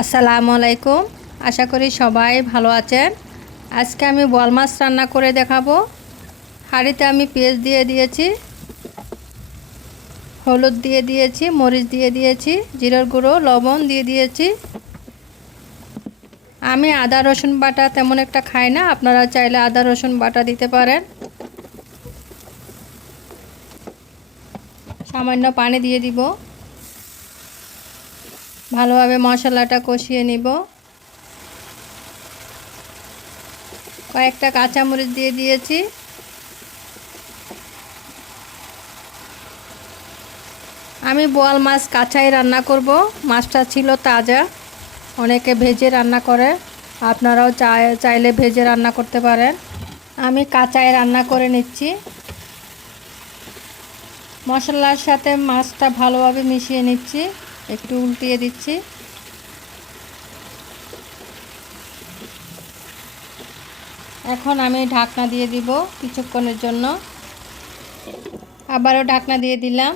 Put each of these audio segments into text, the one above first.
আসসালামু আলাইকুম। আশা করি সবাই ভালো আছেন। আজকে আমি বোয়াল মাছ রান্না করে দেখাবো। হাঁড়িতে আমি পেঁয়াজ দিয়ে দিয়েছি, হলুদ দিয়ে দিয়েছি, মরিচ দিয়ে দিয়েছি, জিরার গুঁড়ো, লবণ দিয়ে দিয়েছি। আমি আদা রসুন বাটা তেমন একটা খাই না, আপনারা চাইলে আদা রসুন বাটা দিতে পারেন। সামান্য পানি দিয়ে দিব, ভালোভাবে মশলাটা কষিয়ে নিব। কয়েকটা কাঁচামরিচ দিয়ে দিয়েছি। আমি বোয়াল মাছ কাঁচাই রান্না করব। মাছটা ছিল তাজা, অনেকে ভেজে রান্না করে, আপনারাও চাইলে ভেজে রান্না করতে পারেন। আমি কাঁচাই রান্না করে নিচ্ছি। মশলার সাথে মাছটা ভালোভাবে মিশিয়ে নিচ্ছি, একটু উল্টিয়ে দিচ্ছি। এখন আমি ঢাকনা দিয়ে দিব কিছুক্ষণের জন্য। আবারও ঢাকনা দিয়ে দিলাম।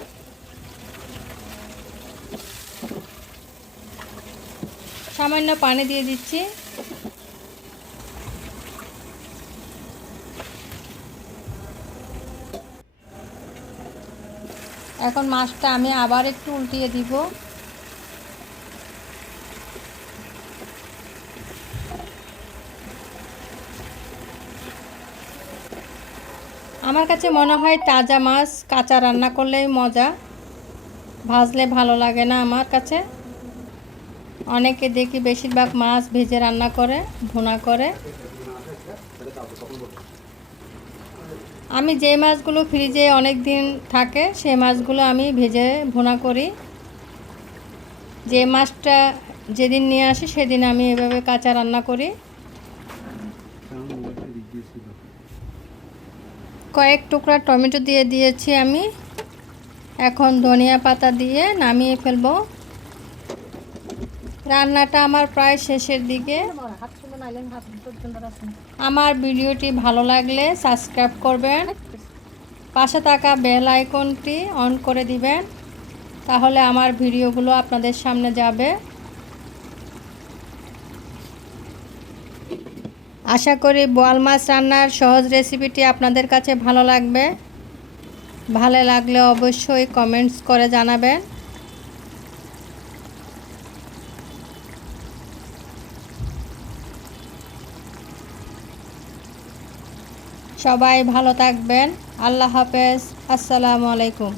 সামান্য পানি দিয়ে দিচ্ছি। এখন মাছটা আমি আবার একটু উল্টিয়ে দিব। আমার কাছে মনে হয় তাজা মাছ কাঁচা রান্না করলেই মজা, ভাজলে ভালো লাগে না আমার কাছে। অনেকে দেখি বেশিরভাগ মাছ ভেজে রান্না করে, ভুনা করে। আমি যে মাছগুলো ফ্রিজে অনেক দিন থাকে সেই মাছগুলো আমি ভেজে ভুনা করি। যে মাছটা যেদিন নিয়ে আসি সেদিন আমি এভাবে কাঁচা রান্না করি। কয়েক টুকরা টমেটো দিয়ে দিয়েছি আমি। এখন ধনিয়া পাতা দিয়ে নামিয়ে ফেলবো। রান্নাটা আমার প্রায় শেষের দিকে। আমার ভিডিওটি ভালো লাগলে সাবস্ক্রাইব করবেন, পাশে থাকা বেল আইকনটি অন করে দিবেন, তাহলে আমার ভিডিওগুলো আপনাদের সামনে যাবে। আশা করি বোয়াল মাছ রান্নার সহজ রেসিপিটি আপনাদের কাছে ভালো লাগবে। ভালো লাগলে অবশ্যই কমেন্টস করে জানাবেন। সবাই ভালো থাকবেন। আল্লাহ হাফেজ। আসসালামু আলাইকুম।